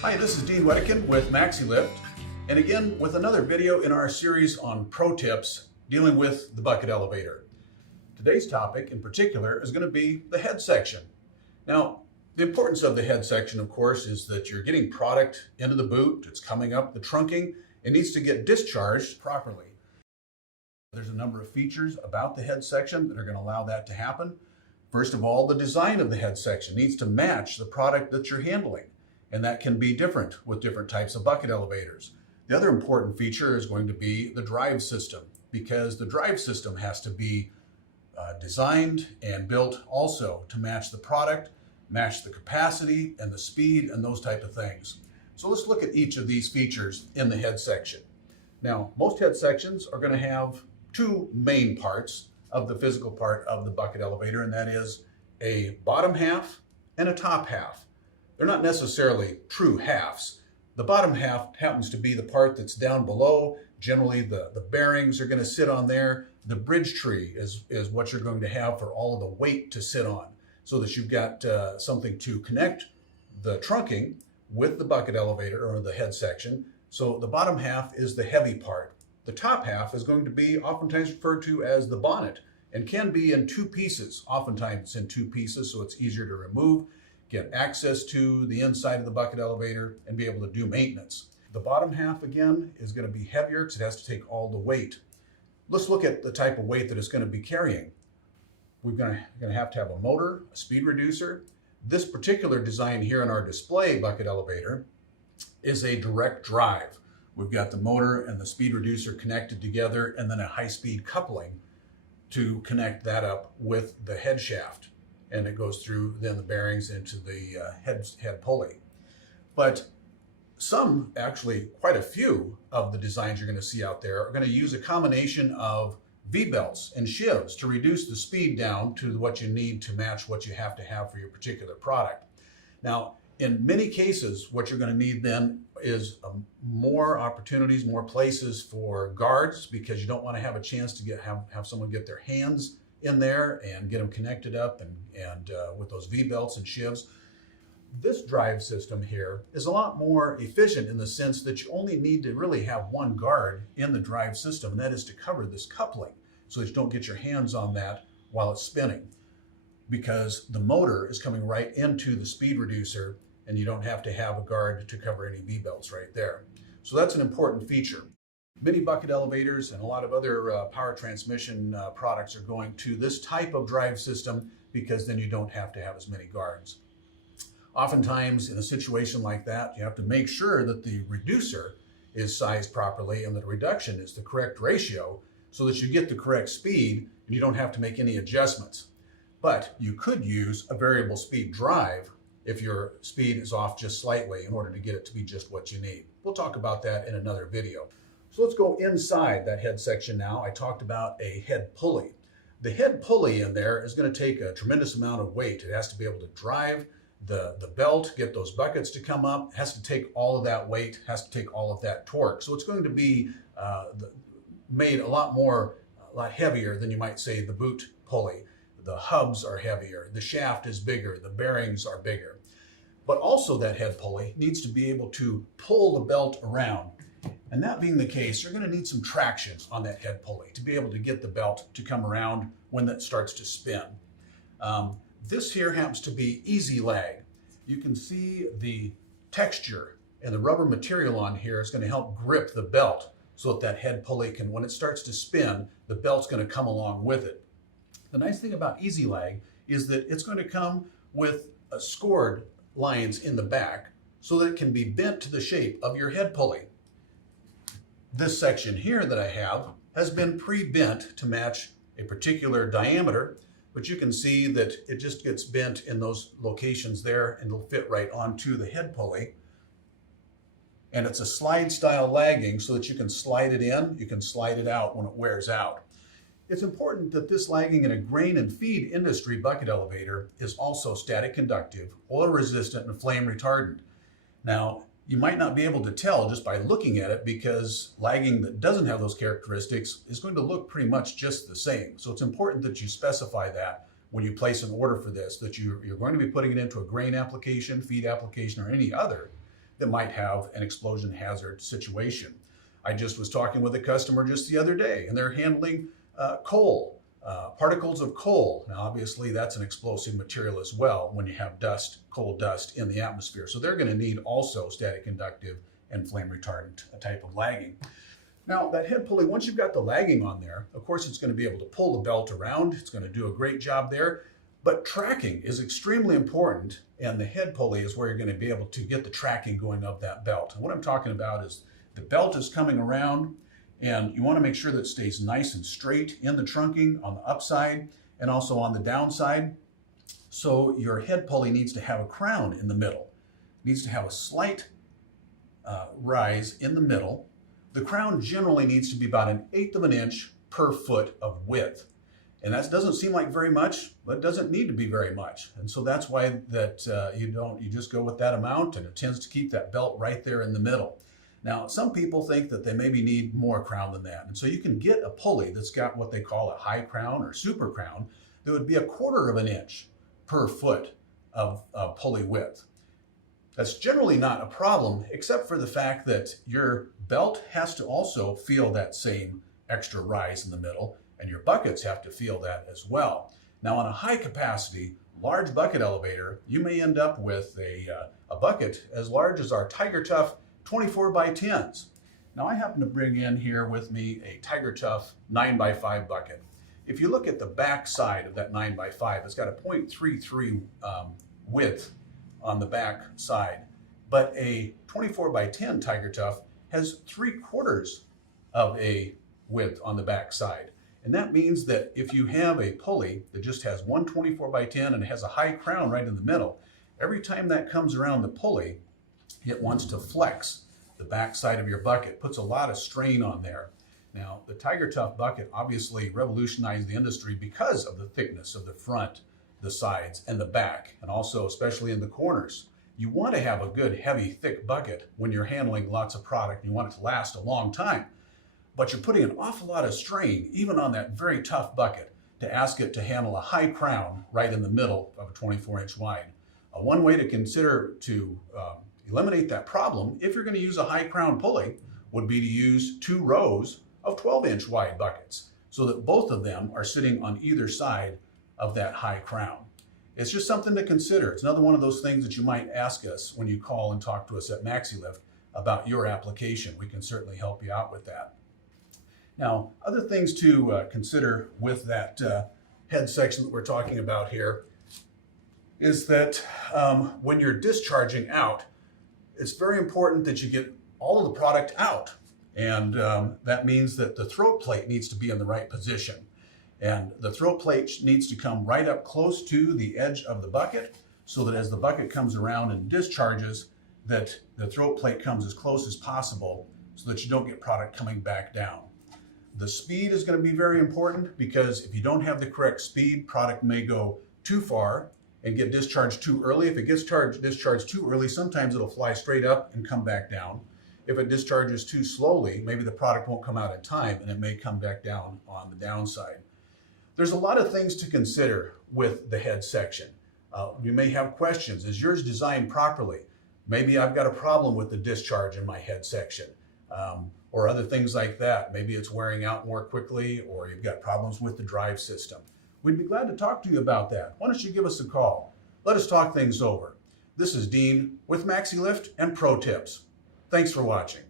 Hi, this is Dean Wedekind with Maxi-Lift, and again with another video in our series on pro tips dealing with the bucket elevator. Today's topic in particular is going to be the head section. Now, the importance of the head section, of course, is that you're getting product into the boot, it's coming up the trunking, it needs to get discharged properly. There's a number of features about the head section that are going to allow that to happen. First of all, the design of the head section needs to match the product that you're handling. And that can be different with different types of bucket elevators. The other important feature is going to be the drive system, because the drive system has to be designed and built also to match the product, match the capacity and the speed and those type of things. So let's look at each of these features in the head section. Now, most head sections are going to have two main parts of the physical part of the bucket elevator, and that is a bottom half and a top half. They're not necessarily true halves. The bottom half happens to be the part that's down below. Generally, the bearings are going to sit on there. The bridge tree is what you're going to have for all of the weight to sit on, so that you've got something to connect the trunking with the bucket elevator or the head section. So the bottom half is the heavy part. The top half is going to be oftentimes referred to as the bonnet and can be in two pieces. Oftentimes it's in two pieces, so it's easier to remove, get access to the inside of the bucket elevator, and be able to do maintenance. The bottom half, again, is going to be heavier because it has to take all the weight. Let's look at the type of weight that it's going to be carrying. We're going to have a motor, a speed reducer. This particular design here in our display bucket elevator is a direct drive. We've got the motor and the speed reducer connected together, and then a high-speed coupling to connect that up with the head shaft. And it goes through then the bearings into the head pulley. But some, actually quite a few of the designs you're going to see out there are going to use a combination of V-belts and shivs to reduce the speed down to what you need to match what you have to have for your particular product. Now, in many cases, what you're going to need then is more opportunities, more places for guards, because you don't want to have a chance to have someone get their hands in there and get them connected up and with those V-belts and shivs. This drive system here is a lot more efficient in the sense that you only need to really have one guard in the drive system, and that is to cover this coupling so that you don't get your hands on that while it's spinning, because the motor is coming right into the speed reducer and you don't have to have a guard to cover any V-belts right there. So that's an important feature. Many bucket elevators and a lot of other power transmission products are going to this type of drive system because then you don't have to have as many guards. Oftentimes in a situation like that, you have to make sure that the reducer is sized properly and that the reduction is the correct ratio so that you get the correct speed and you don't have to make any adjustments. But you could use a variable speed drive if your speed is off just slightly in order to get it to be just what you need. We'll talk about that in another video. So let's go inside that head section now. I talked about a head pulley. The head pulley in there is going to take a tremendous amount of weight. It has to be able to drive the belt, get those buckets to come up, has to take all of that weight, has to take all of that torque. So it's going to be made a lot heavier than you might say the boot pulley. The hubs are heavier, the shaft is bigger, the bearings are bigger. But also that head pulley needs to be able to pull the belt around. And that being the case, you're going to need some traction on that head pulley to be able to get the belt to come around when that starts to spin. This here happens to be easy lag. You can see the texture and the rubber material on here is going to help grip the belt so that head pulley can, when it starts to spin, the belt's going to come along with it. The nice thing about easy lag is that it's going to come with scored lines in the back so that it can be bent to the shape of your head pulley. This section here that I have has been pre-bent to match a particular diameter, but you can see that it just gets bent in those locations there and it'll fit right onto the head pulley. And it's a slide style lagging so that you can slide it in, you can slide it out when it wears out. It's important that this lagging in a grain and feed industry bucket elevator is also static conductive, oil resistant, and flame retardant. Now, you might not be able to tell just by looking at it, because lagging that doesn't have those characteristics is going to look pretty much just the same. So it's important that you specify that when you place an order for this, that you're going to be putting it into a grain application, feed application, or any other, that might have an explosion hazard situation. I just was talking with a customer just the other day, and they're handling coal, particles of coal. Now, obviously, that's an explosive material as well when you have dust, coal dust in the atmosphere. So they're going to need also static conductive and flame retardant type of lagging. Now, that head pulley, once you've got the lagging on there, of course, it's going to be able to pull the belt around. It's going to do a great job there. But tracking is extremely important, and the head pulley is where you're going to be able to get the tracking going of that belt. And what I'm talking about is the belt is coming around, and you want to make sure that it stays nice and straight in the trunking on the upside and also on the downside. So your head pulley needs to have a crown in the middle. It needs to have a slight rise in the middle. The crown generally needs to be about 1/8 of an inch per foot of width. And that doesn't seem like very much, but it doesn't need to be very much. And so that's why that you just go with that amount, and it tends to keep that belt right there in the middle. Now, some people think that they maybe need more crown than that. And so you can get a pulley that's got what they call a high crown or super crown that would be 1/4 of an inch per foot of pulley width. That's generally not a problem, except for the fact that your belt has to also feel that same extra rise in the middle, and your buckets have to feel that as well. Now, on a high capacity, large bucket elevator, you may end up with a bucket as large as our Tiger Tough 24 by 10s. Now, I happen to bring in here with me a Tiger Tough 9 by 5 bucket. If you look at the back side of that 9 by 5, it's got a 0.33 width on the back side, but a 24 by 10 Tiger Tough has 3/4 of a width on the back side. And that means that if you have a pulley that just has one 24 by 10 and it has a high crown right in the middle, every time that comes around the pulley, it wants to flex the back side of your bucket, puts a lot of strain on there. Now, the Tiger Tough bucket obviously revolutionized the industry because of the thickness of the front, the sides, and the back, and also especially in the corners. You want to have a good, heavy, thick bucket when you're handling lots of product. You want it to last a long time. But you're putting an awful lot of strain, even on that very tough bucket, to ask it to handle a high crown right in the middle of a 24-inch wide. One way to consider to eliminate that problem, if you're going to use a high crown pulley, would be to use 2 rows of 12-inch wide buckets so that both of them are sitting on either side of that high crown. It's just something to consider. It's another one of those things that you might ask us when you call and talk to us at Maxi-Lift about your application. We can certainly help you out with that. Now, other things to consider with that head section that we're talking about here is that when you're discharging out, it's very important that you get all of the product out. And that means that the throat plate needs to be in the right position. And the throat plate needs to come right up close to the edge of the bucket so that as the bucket comes around and discharges, that the throat plate comes as close as possible so that you don't get product coming back down. The speed is going to be very important because if you don't have the correct speed, product may go too far and get discharged too early. If it gets discharged too early, sometimes it'll fly straight up and come back down. If it discharges too slowly, maybe the product won't come out in time and it may come back down on the downside. There's a lot of things to consider with the head section. You may have questions. Is yours designed properly? Maybe I've got a problem with the discharge in my head section. Or other things like that. Maybe it's wearing out more quickly, or you've got problems with the drive system. We'd be glad to talk to you about that. Why don't you give us a call? Let us talk things over. This is Dean with Maxi-Lift and Pro Tips. Thanks for watching.